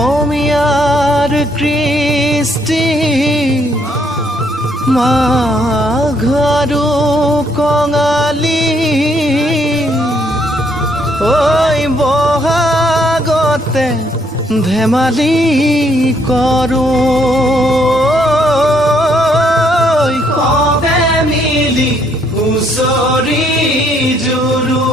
অসমীয়াৰ কৃষ্টি মাঘৰো কঙালী ঐ বহাগতে ধেমালি কৰোঁ সবে মিলি হুঁচৰি জুৰো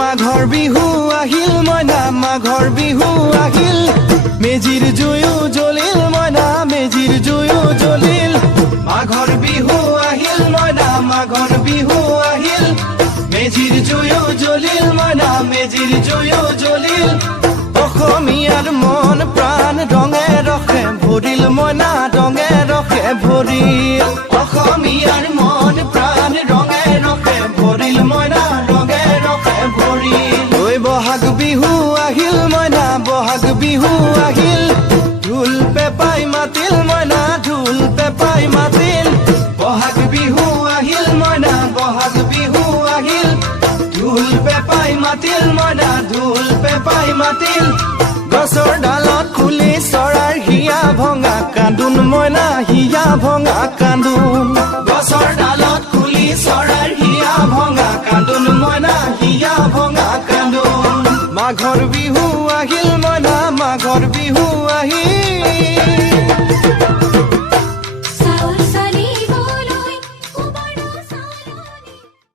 মাঘৰ বিহু আহিল মইনা মাঘৰ বিহু আহিল মেজিৰ জুয়ো জ্বলিল মইনা মেজিৰ জুয়ো জ্বলিল মাঘৰ বিহু আহিল মইনা মাঘৰ বিহু আহিল মেজিৰ জুয়ো জ্বলিল মইনা মেজিৰ জুয়ো জ্বলিল অসমীয়াৰ মন প্ৰাণ ৰঙে ৰখে ভৰিল মইনা ৰঙে ৰখে ভৰিল অসমীয়াৰ মন প্ৰাণ ৰঙে ৰখে ভৰিল মইনা ৰঙে ৰখে ভৰিল ঐ বহাগ বিহু আহিল মইনা বহাগ বিহু আহিল ঢোল পেপাই মাতিল মইনা ঢোল পেপাই মাতিল বহাগ বিহু আহিল মইনা বহাগ বিহু আহিল ঢোল পেপাই মাতিল মইনা ঢোল পেপাই মাতিল গছৰ ডালত খুলি চৰাৰ হিয়া ভঙা কান্দোন মইনা হিয়া ভঙা কান্দোন